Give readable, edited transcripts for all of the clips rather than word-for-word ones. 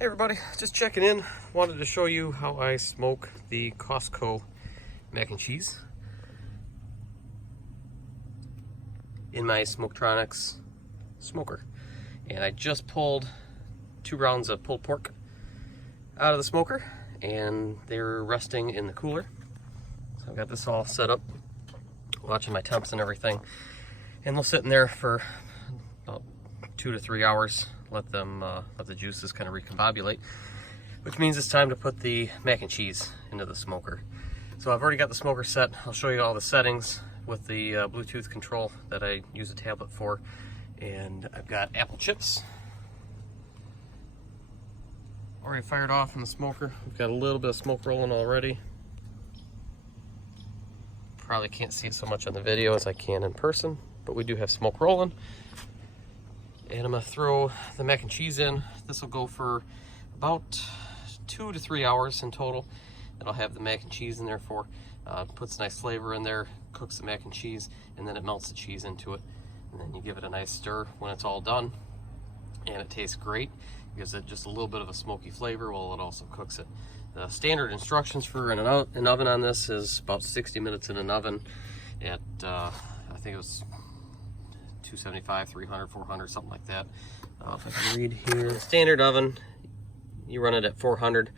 Hey everybody, just checking in. Wanted to show you how I smoke the Costco Mac and Cheese in my Smoketronics smoker. And I just pulled 2 rounds of pulled pork out of the smoker and they're resting in the cooler. So I've got this all set up, watching my temps and everything. And they'll sit in there for about 2 to 3 hours. Let the juices kind of recombobulate, which means it's time to put the mac and cheese into the smoker. So I've already got the smoker set. I'll show you all the settings with the Bluetooth control that I use a tablet for. And I've got apple chips already fired off in the smoker. We've got a little bit of smoke rolling already. Probably can't see it so much on the video as I can in person, but we do have smoke rolling. And I'm gonna throw the mac and cheese in. This will go for about 2 to 3 hours in total. And I'll have the mac and cheese in there for, puts a nice flavor in there, cooks the mac and cheese, and then it melts the cheese into it. And then you give it a nice stir when it's all done. And it tastes great. It gives it just a little bit of a smoky flavor while it also cooks it. The standard instructions for an oven on this is about 60 minutes in an oven at, I think it was 275, 300, 400, something like that. If I can read here, standard oven, you run it at 400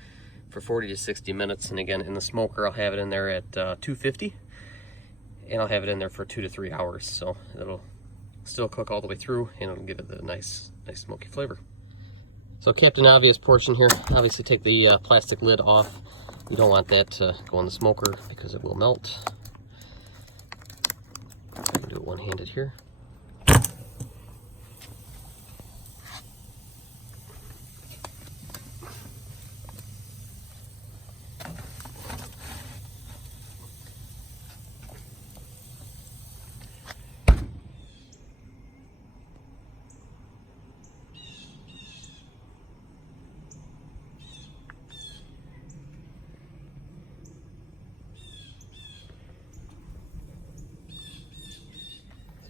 for 40 to 60 minutes. And again, in the smoker, I'll have it in there at 250, and I'll have it in there for 2 to 3 hours. So it'll still cook all the way through, and it'll give it the nice smoky flavor. So Captain Obvious portion here, obviously take the plastic lid off. You don't want that to go in the smoker because it will melt. I can do it one-handed here.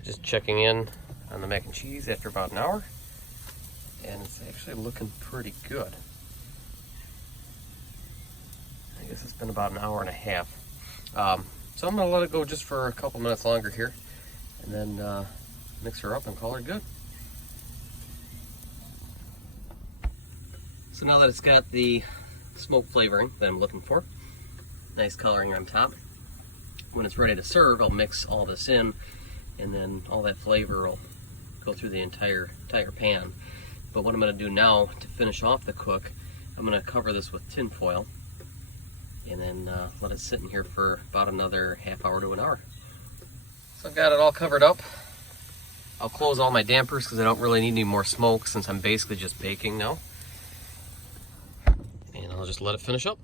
Just checking in on the mac and cheese after about an hour, and it's actually looking pretty good. I guess it's been about an hour and a half. So I'm gonna let it go just for a couple minutes longer here, and then mix her up and call her good. So now that it's got the smoke flavoring that I'm looking for, nice coloring on top, when it's ready to serve, I'll mix all this in, and then all that flavor will go through the entire pan. But what I'm going to do now to finish off the cook, I'm going to cover this with tin foil and then let it sit in here for about another half hour to an hour. So I've got it all covered up. I'll close all my dampers because I don't really need any more smoke since I'm basically just baking now. And I'll just let it finish up.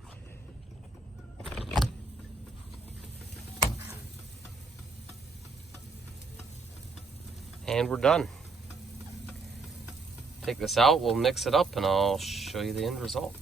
And we're done. Take this out, we'll mix it up, and I'll show you the end result.